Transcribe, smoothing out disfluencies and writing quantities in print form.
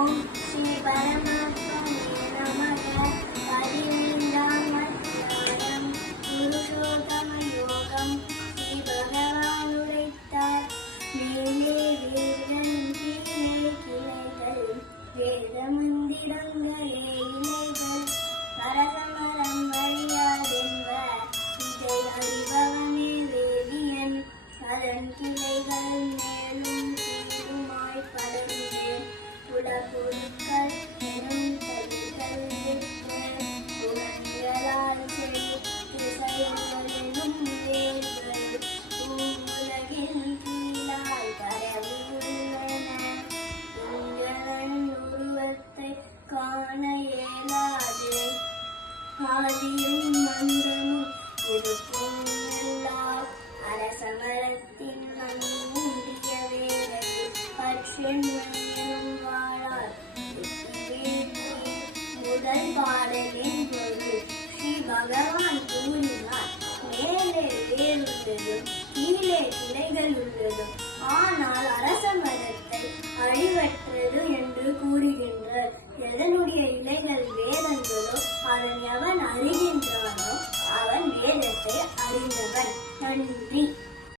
ஓம் ஸ்ரீ பரமாத்மனே நமக. பதினைந்தாம் புருஷோத்தம யோகம் ஸ்ரீ பகவான் உரைத்தார். மேலே வேதம் கீழே கிளைகள், வேத மந்திரங்களே இலைகள், பரசமரம் வழியாதென்பர் இதை அறிபவனே வேதியன். அதன் கிளைகள் மேலும் கீழுமாய் படர்ந்தேன், புலப்பொருட்கள் பெரும் தடிகள் உலகியலால் திசைகளும் வேர்கள் உலகின் கீழாய் பரவியுள்ளன. இங்கனன் உருவத்தை காண இயலாது, ஆதியும் மந்தமும் இருப்பும் எல்லார். அரசமரத்தின் மூடிய வேரையில் பற்றென்னும் வாழார் முதல் பாடலின் பொருள். ஸ்ரீ பகவான் கூறினார், மேலே வேர் உள்ளதும் கீழே கிளைகள் உள்ளதும், ஆனால் அரச மரத்தை அழிவற்றது என்று கூறுகின்றார். எதனுடைய இலைகள் வேதங்களோ அதன் எவன் அறிகின்றானோ அவன் வேதத்தை அறிந்தவன். நன்றி.